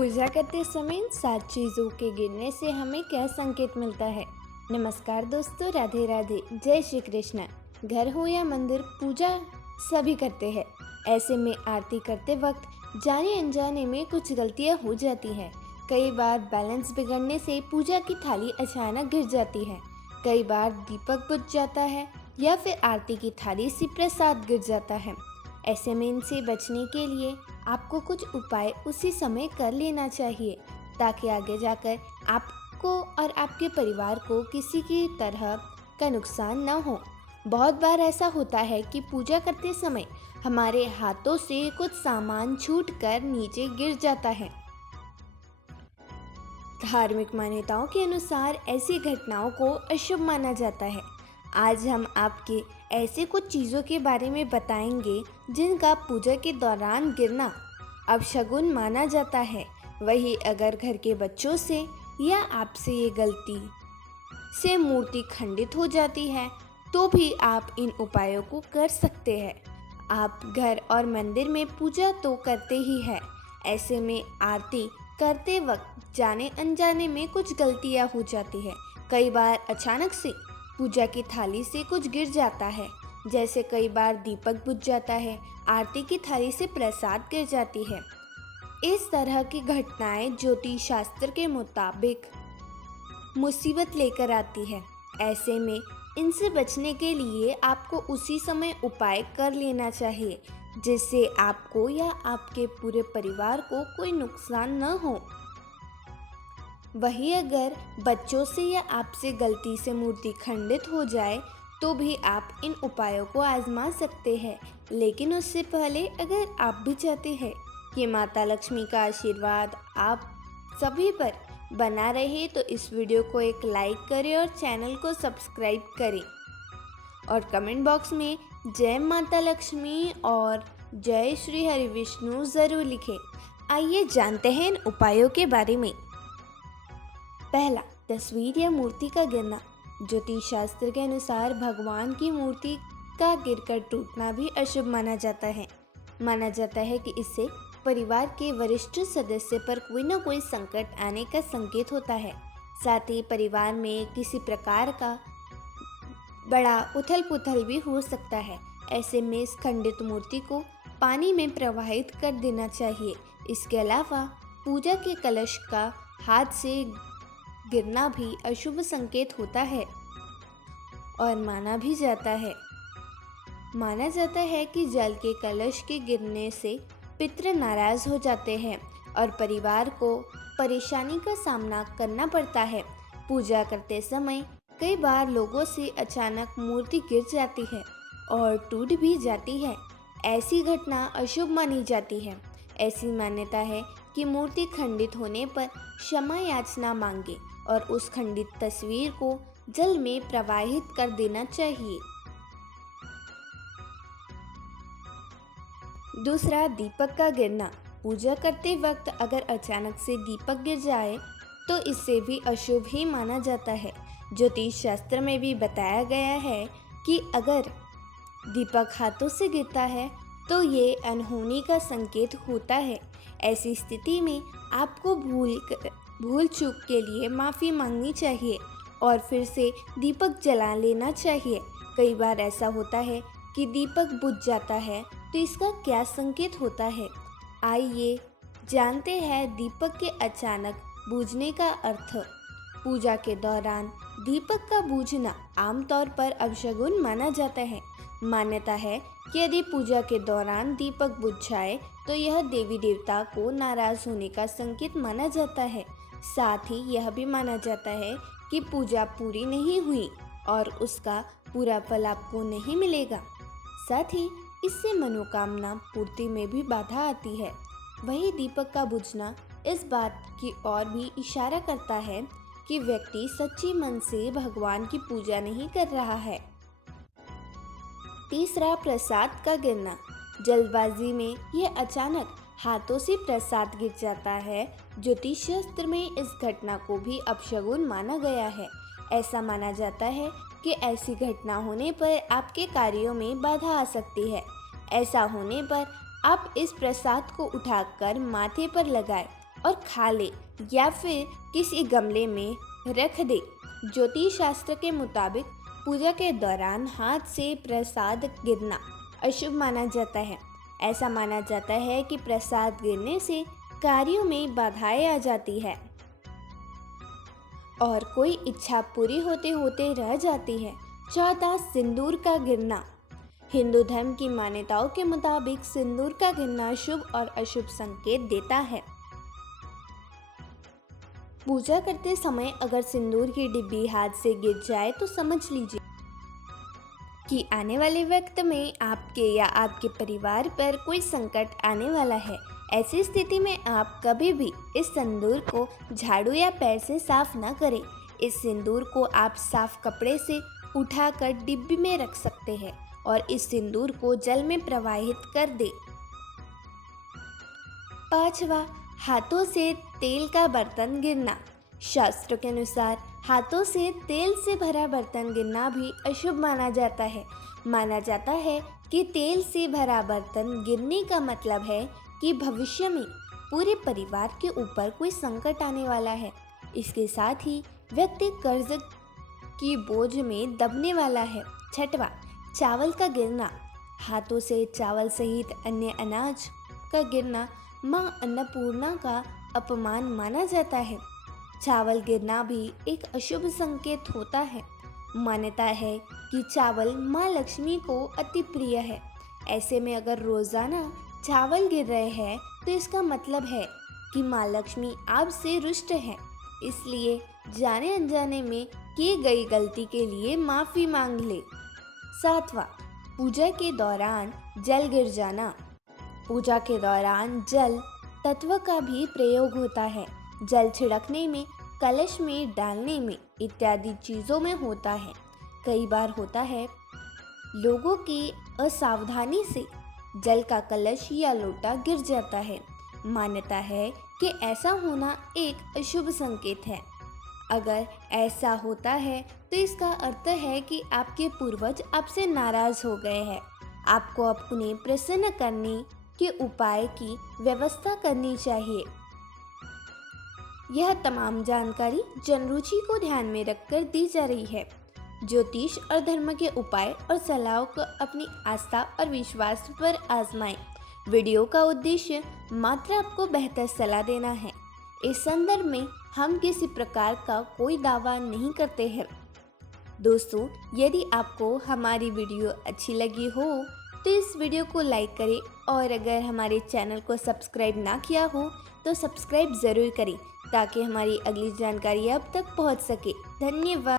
पूजा करते समय 7 चीज़ों के गिरने से हमें क्या संकेत मिलता है। नमस्कार दोस्तों, राधे राधे, जय श्री कृष्ण। घर हो या मंदिर, पूजा सभी करते हैं। ऐसे में आरती करते वक्त जाने अनजाने में कुछ गलतियां हो जाती हैं। कई बार बैलेंस बिगड़ने से पूजा की थाली अचानक गिर जाती है। कई बार दीपक बुझ जाता है या फिर आरती की थाली से प्रसाद गिर जाता है। ऐसे में इनसे बचने के लिए आपको कुछ उपाय उसी समय कर लेना चाहिए, ताकि आगे जाकर आपको और आपके परिवार को किसी की तरह का नुकसान न हो। बहुत बार ऐसा होता है कि पूजा करते समय हमारे हाथों से कुछ सामान छूटकर नीचे गिर जाता है। धार्मिक मान्यताओं के अनुसार ऐसी घटनाओं को अशुभ माना जाता है। आज हम आपके ऐसे कुछ चीज़ों के बारे में बताएंगे जिनका पूजा के दौरान गिरना अपशगुन माना जाता है। वही अगर घर के बच्चों से या आपसे ये गलती से मूर्ति खंडित हो जाती है तो भी आप इन उपायों को कर सकते हैं। आप घर और मंदिर में पूजा तो करते ही हैं, ऐसे में आरती करते वक्त जाने अनजाने में कुछ गलतियां हो जाती है। कई बार अचानक से पूजा की थाली से कुछ गिर जाता है, जैसे कई बार दीपक बुझ जाता है, आरती की थाली से प्रसाद गिर जाती है। इस तरह की घटनाएं ज्योतिष शास्त्र के मुताबिक मुसीबत लेकर आती है। ऐसे में इनसे बचने के लिए आपको उसी समय उपाय कर लेना चाहिए, जिससे आपको या आपके पूरे परिवार को कोई नुकसान न हो। वहीं अगर बच्चों से या आपसे गलती से मूर्ति खंडित हो जाए तो भी आप इन उपायों को आजमा सकते हैं। लेकिन उससे पहले अगर आप भी चाहते हैं कि माता लक्ष्मी का आशीर्वाद आप सभी पर बना रहे तो इस वीडियो को एक लाइक करें और चैनल को सब्सक्राइब करें और कमेंट बॉक्स में जय माता लक्ष्मी और जय श्री हरि विष्णु ज़रूर लिखें। आइए जानते हैं इन उपायों के बारे में। पहला, तस्वीर या मूर्ति का गिरना। ज्योतिष शास्त्र के अनुसार भगवान की मूर्ति का गिरकर टूटना भी अशुभ माना जाता है। माना जाता है कि इससे परिवार के वरिष्ठ सदस्य पर कोई न कोई संकट आने का संकेत होता है। साथ ही परिवार में किसी प्रकार का बड़ा उथल पुथल भी हो सकता है। ऐसे में इस खंडित मूर्ति को पानी में प्रवाहित कर देना चाहिए। इसके अलावा पूजा के कलश का हाथ से गिरना भी अशुभ संकेत होता है और माना जाता है कि जल के कलश के गिरने से पितृ नाराज हो जाते हैं और परिवार को परेशानी का सामना करना पड़ता है। पूजा करते समय कई बार लोगों से अचानक मूर्ति गिर जाती है और टूट भी जाती है। ऐसी घटना अशुभ मानी जाती है। ऐसी मान्यता है कि मूर्ति खंडित होने पर क्षमा याचना मांगे और उस खंडित तस्वीर को जल में प्रवाहित कर देना चाहिए। दूसरा, दीपक का गिरना। पूजा करते वक्त अगर अचानक से दीपक गिर जाए तो इससे भी अशुभ ही माना जाता है। ज्योतिष शास्त्र में भी बताया गया है कि अगर दीपक हाथों से गिरता है तो ये अनहोनी का संकेत होता है। ऐसी स्थिति में आपको भूल चूक के लिए माफ़ी मांगनी चाहिए और फिर से दीपक जला लेना चाहिए। कई बार ऐसा होता है कि दीपक बुझ जाता है, तो इसका क्या संकेत होता है? आइए जानते हैं दीपक के अचानक बुझने का अर्थ। पूजा के दौरान दीपक का बुझना आमतौर पर अपशगुन माना जाता है। मान्यता है कि यदि पूजा के दौरान दीपक बुझ जाए तो यह देवी देवता को नाराज होने का संकेत माना जाता है। साथ ही यह भी माना जाता है कि पूजा पूरी नहीं हुई और उसका पूरा फल आपको नहीं मिलेगा। साथ ही इससे मनोकामना पूर्ति में भी बाधा आती है। वही दीपक का बुझना इस बात की ओर भी इशारा करता है कि व्यक्ति सच्ची मन से भगवान की पूजा नहीं कर रहा है। तीसरा, प्रसाद का गिरना। जल्दबाजी में यह अचानक हाथों से प्रसाद गिर जाता है। ज्योतिष शास्त्र में इस घटना को भी अपशगुन माना गया है। ऐसा माना जाता है कि ऐसी घटना होने पर आपके कार्यों में बाधा आ सकती है। ऐसा होने पर आप इस प्रसाद को उठाकर माथे पर लगाएं और खा ले या फिर किसी गमले में रख दे। ज्योतिष शास्त्र के मुताबिक पूजा के दौरान हाथ से प्रसाद गिरना अशुभ माना जाता है। ऐसा माना जाता है कि प्रसाद गिरने से कार्यों में बाधाएं आ जाती है और कोई इच्छा पूरी होते होते रह जाती है। चौथा, सिंदूर का गिरना। हिंदू धर्म की मान्यताओं के मुताबिक सिंदूर का गिरना शुभ और अशुभ संकेत देता है। पूजा करते समय अगर सिंदूर की डिब्बी हाथ से गिर जाए तो समझ लीजिए कि आने वाले वक्त में आपके या आपके परिवार पर कोई संकट आने वाला है। ऐसी स्थिति में आप कभी भी इस सिंदूर को झाड़ू या पैर से साफ न करें। इस सिंदूर को आप साफ कपड़े से उठाकर डिब्बी में रख सकते हैं और इस सिंदूर को जल में प्रवाहित कर दें। पांचवा, हाथों से तेल का बर्तन गिरना। शास्त्रों के अनुसार हाथों से तेल से भरा बर्तन गिरना भी अशुभ माना जाता है। माना जाता है कि तेल से भरा बर्तन गिरने का मतलब है कि भविष्य में पूरे परिवार के ऊपर कोई संकट आने वाला है। इसके साथ ही व्यक्ति कर्ज की बोझ में दबने वाला है। छठवां, चावल का गिरना। हाथों से चावल सहित अन्य अनाज का गिरना मां अन्नपूर्णा का अपमान माना जाता है। चावल गिरना भी एक अशुभ संकेत होता है। मान्यता है कि चावल मां लक्ष्मी को अति प्रिय है। ऐसे में अगर रोजाना चावल गिर रहे हैं तो इसका मतलब है कि मां लक्ष्मी आपसे रुष्ट है। इसलिए जाने अनजाने में की गई गलती के लिए माफी मांग ले। सातवां, पूजा के दौरान जल गिर जाना। पूजा के दौरान जल तत्व का भी प्रयोग होता है। जल छिड़कने में, कलश में डालने में इत्यादि चीज़ों में होता है। कई बार होता है लोगों की असावधानी से जल का कलश या लोटा गिर जाता है। मान्यता है कि ऐसा होना एक अशुभ संकेत है। अगर ऐसा होता है तो इसका अर्थ है कि आपके पूर्वज आपसे नाराज हो गए हैं। आपको अब उन्हें प्रसन्न करने के उपाय की व्यवस्था करनी चाहिए। यह तमाम जानकारी जनरुचि को ध्यान में रखकर दी जा रही है। ज्योतिष और धर्म के उपाय और सलाहों को अपनी आस्था और विश्वास पर आजमाएं। वीडियो का उद्देश्य मात्र आपको बेहतर सलाह देना है। इस संदर्भ में हम किसी प्रकार का कोई दावा नहीं करते हैं। दोस्तों, यदि आपको हमारी वीडियो अच्छी लगी हो तो इस वीडियो को लाइक करें और अगर हमारे चैनल को सब्सक्राइब ना किया हो तो सब्सक्राइब ज़रूर करें ताकि हमारी अगली जानकारी आप तक पहुंच सके। धन्यवाद।